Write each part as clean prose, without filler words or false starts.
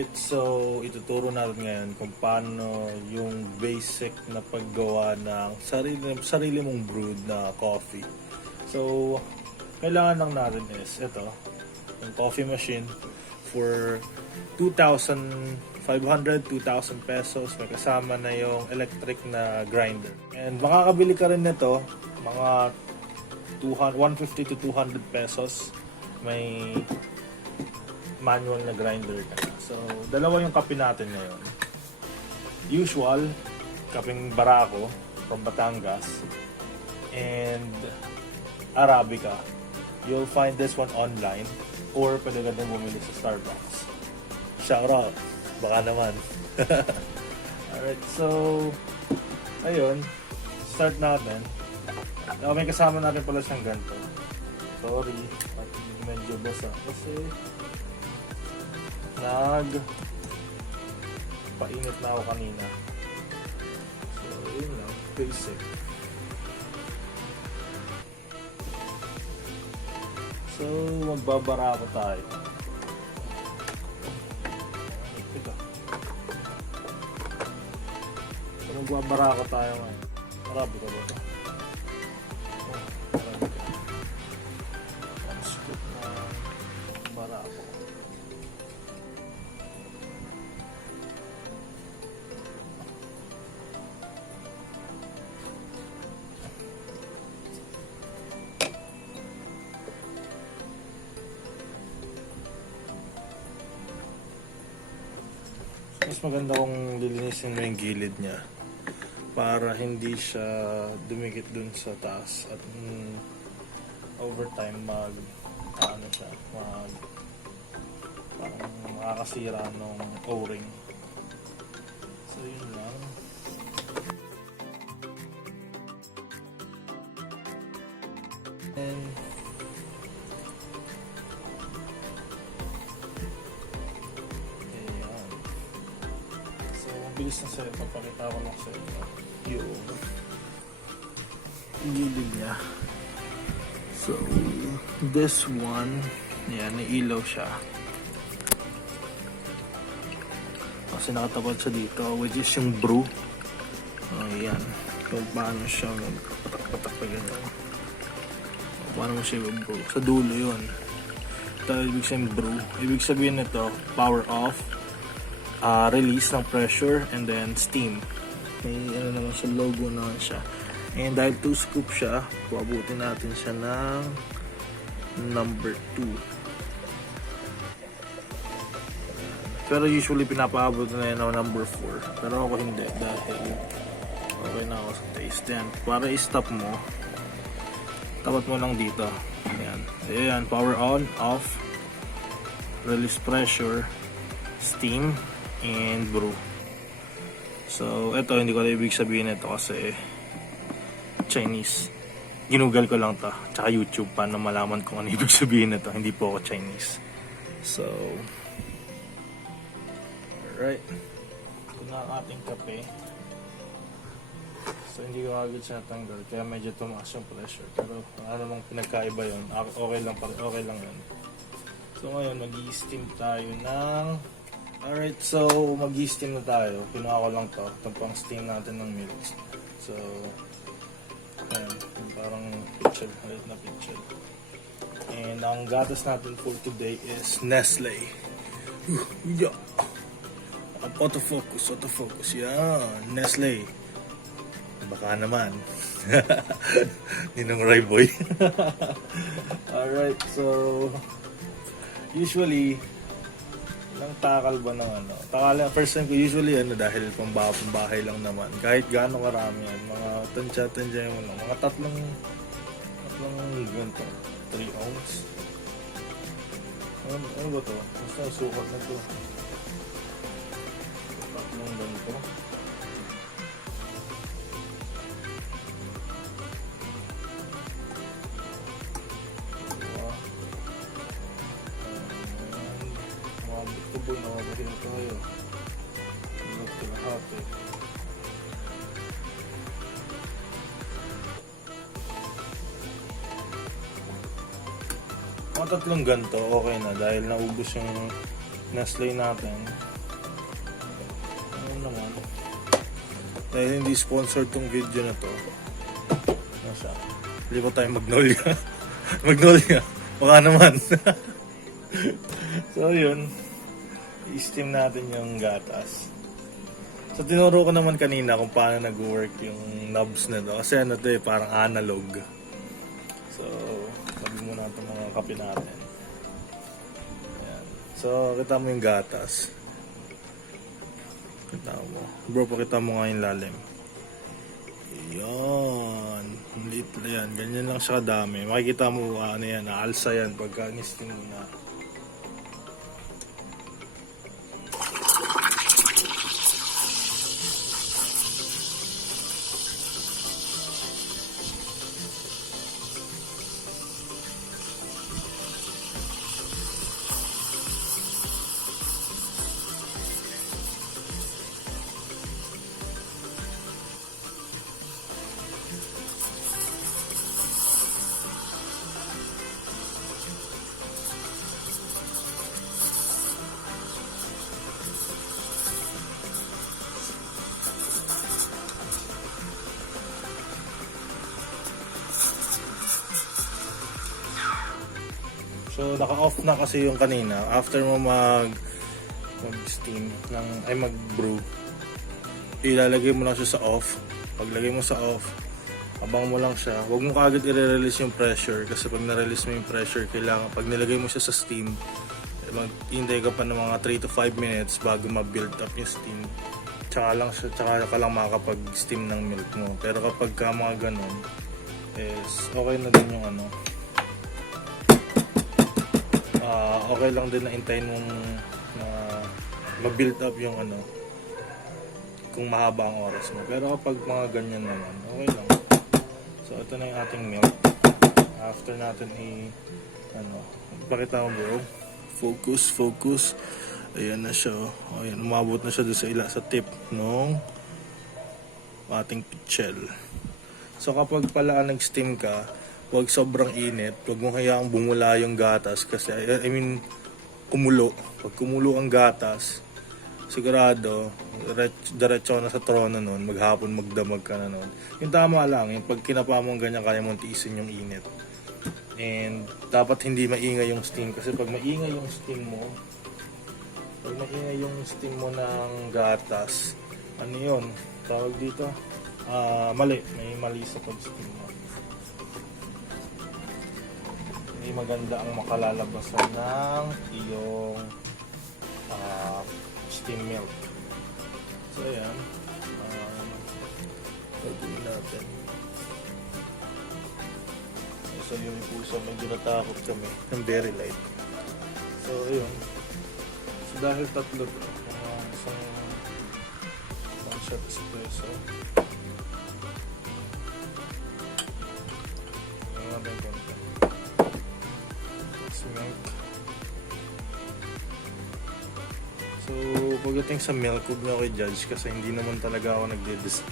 Alright, so ituturo natin ngayon kung paano yung basic na paggawa ng sarili mong brewed na coffee. So, kailangan lang natin is ito, yung coffee machine for 2,500, 2,000 pesos. May kasama na yung electric na grinder. And makakabili ka rin nito, mga 150 to 200 pesos. May manual na grinder ka. So, dalawa yung kape natin ngayon. Usual, kapeng Barako from Batangas, and Arabica. You'll find this one online or pwede ka din bumili sa Starbucks. Shout out! Baka naman. Alright, so ayun, start natin. May kasama natin pala siyang ganito. Sorry, at medyo basa kasi painit na ako kanina. So, yun lang. Basic. So, magbabara ako tayo. So, magbabara ako tayo ngayon. Marami ka ba ito? Marami ka. Ang scoop na bara ako. Mas maganda kung lilinisin mo yung gilid niya para hindi siya dumikit dun sa taas at over time parang makakasira ng o-ring. So yun lang. And bilis na sa'yo, papakita ko lang sa inyo yung gilid niya. So, this one, yan, nailaw siya. Kasi nakatapat siya dito, which is yung brew. Ayan, kung paano siya magpatak-patak pa ganyan. Paano mo siya brew. Sa dulo yun. Ito, ibig sabihin brew. Ibig sabihin nito, power off. Release ng pressure and then steam. May ano naman sa logo naman siya. And dahil 2 scoop siya, pabutin natin siya ng number 2. Pero usually pinapaabot na yun ng number 4. Pero ako hindi dahil okay na ako sa taste. Then para i-stop mo, tapat mo lang dito. Ayan. Ayan, power on, off, release pressure, steam, and brew. So, ito hindi ko na ibig sabihin ito kasi Chinese. Ginugal ko lang to. Tsaka YouTube paano malaman kung ano ibig sabihin nito. Hindi po ako Chinese. So, alright. Ito na ang ating kape. So, hindi ko agad siya natanggal. Kaya medyo tumaas yung pressure. Pero ano namang pinagkaiba yun. Okay lang yun. So, ngayon mag-i-steam tayo ng alright, so mag-i-steam na tayo. Kinuha ko lang to. Ito pang steam natin ng milk. So, ayan. Parang pitchel. Halit na pitchel. And ang gatas natin for today is Nestle. Yeah. Autofocus. Yan. Nestle. Baka naman. Ninong Ray Boy. Alright, so usually ng takal ba ng ano? Takal, first time ko usually dahil pambahay lang naman. Kahit gaano karami yan. Mga tansya mo lang. Mga tatlong ganito. 3 ounce. Ano ba to? Basta sukat na to. Tatlong ganito. Tuboy na mabahin tayo. Inog kalahati. Mga tatlong ganito, okay na dahil naubos yung Nestle natin. Dahil hindi sponsor tong video na to. Nasa? Hindi pa tayo Magnolia. Magnolia. Baka naman. So yun. I-steam natin yung gatas. So tinuro ko naman kanina kung paano nag-work yung knobs na to. Kasi ano to parang analog. So, sabi muna itong mga kape natin. Ayan. So, kita mo yung gatas. Kita mo. Bro, pakita mo nga yung lalim. Ayan. Liit na yan. Ganyan lang siya kadami. Makikita mo ano yan, naalsa yan pagka nisting mo na. So naka-off na kasi yung kanina after mo mag-steam mag-brew. Ilalagay mo lang siya sa off. Paglagay mo sa off, abang mo lang siya. Huwag mo kaagad i-release yung pressure kasi pag na-release mo yung pressure, kailangan pag nilagay mo siya sa steam, maghintay ka pa ng mga 3 to 5 minutes bago ma-build up yung steam. Tsaka ka lang makakapag-steam ng milk mo. Pero kapag ka mga ganun, is okay na din yung ano. Okay lang din na hintayin mong ma-build up yung ano kung mahaba ang oras mo. Pero kapag mga ganyan naman, okay lang. So ito na yung ating milk. After natin pakita mo bro. Focus. Ayan na siya. Ayan, umabot na siya doon sa tip nung ating pichel. So kapag pala nag-steam ka, huwag sobrang init. Huwag mo hayaang bumula yung gatas kasi, kumulo. Pag kumulo ang gatas, sigurado, diretso na sa trono nun, maghapon magdamag ka na nun. Yung tama lang, yung pag kinapa mo ganyan, kaya mong tiisin yung init. And dapat hindi maingay yung steam kasi pag maingay yung steam mo, ng gatas, ano yun, tawag dito, may mali sa pag-steam mo. Hindi maganda ang makalalabasan ng iyong steam milk. So ayan, gagawin natin. So yung puso, medyo natakot kami ng very light. So ayun, so dahil tatlo to, isang shot espresso. Milk. So, pagdating sa milk, huwag na ako i-judge kasi hindi naman talaga ako nagde-design.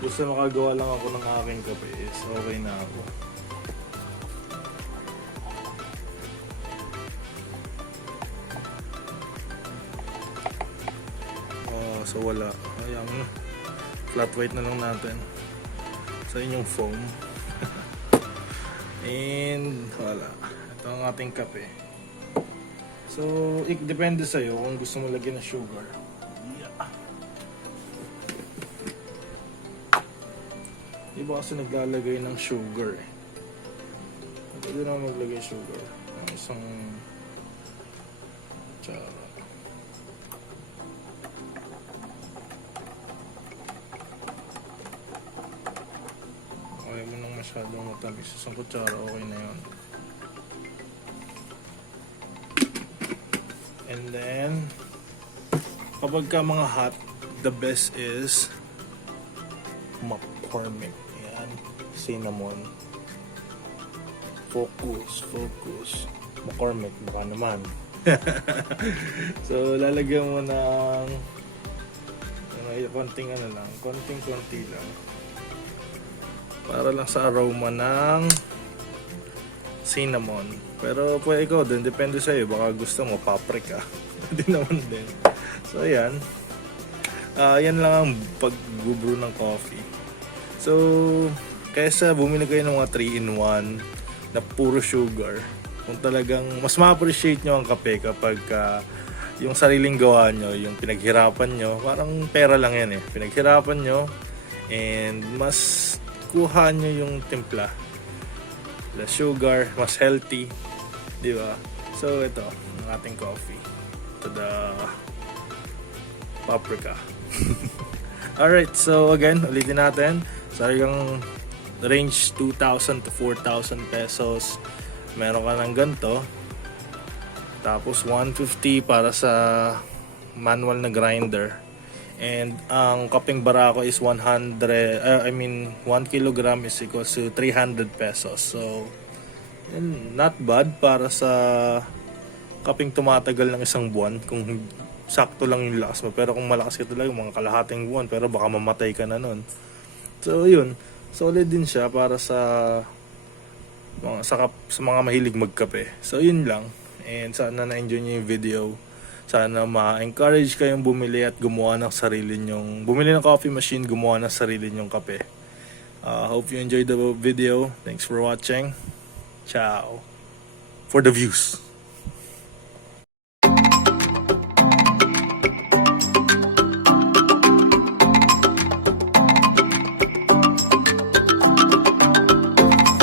Basta makagawa lang ako ng aking kape is okay na ako. So wala. Ayan, flat white na lang natin sa inyong foam. And wala. Ito ang ating kape. So, depende sa'yo kung gusto mo lagyan ng sugar. Yeah. Iba kasi naglalagay ng sugar eh. Pwede naman maglagay sugar. Isang kutsara. Okay mo nang masyadong matamis. Isang kutsara, okay na yun. And then, kapag ka mga hot, the best is McCormick. Yan, cinnamon. Focus. McCormick, baka naman. So, lalagyan mo ng konting-konti lang. Para lang sa aroma ng cinnamon. Pero pwede ikaw din, depende sa'yo. Baka gusto mo paprika. Hindi naman din. So ayan. Yan lang ang pag-brew ng coffee. So, kaysa bumili kayo ng mga 3-in-1 na puro sugar, kung talagang mas ma-appreciate nyo ang kape kapag yung sariling gawa nyo, yung pinaghirapan nyo, parang pera lang yan eh. Pinaghirapan nyo and mas kuha nyo yung timpla. The sugar, mas healthy, di ba? So ito, ang ating coffee. To the paprika. Alright, so again, ulitin natin. Yung range 2,000 to 4,000 pesos. Meron ka ng ganito. Tapos 150 para sa manual na grinder. And ang kapeng barako is 1 kilogram is equals to 300 pesos. So, not bad para sa kapeng tumatagal ng isang buwan kung sakto lang yung lakas mo. Pero kung malakas ka talaga, mga kalahating buwan, pero baka mamatay ka na nun. So, yun. Solid din siya para sa mga mahilig magkape. So, yun lang. And sana na-enjoy niyo yung video. Sana ma-encourage kayong bumili at gumawa ng sarili nyong, bumili ng coffee machine, gumawa ng sarili nyong kape. Hope you enjoyed the video. Thanks for watching. Ciao. For the views.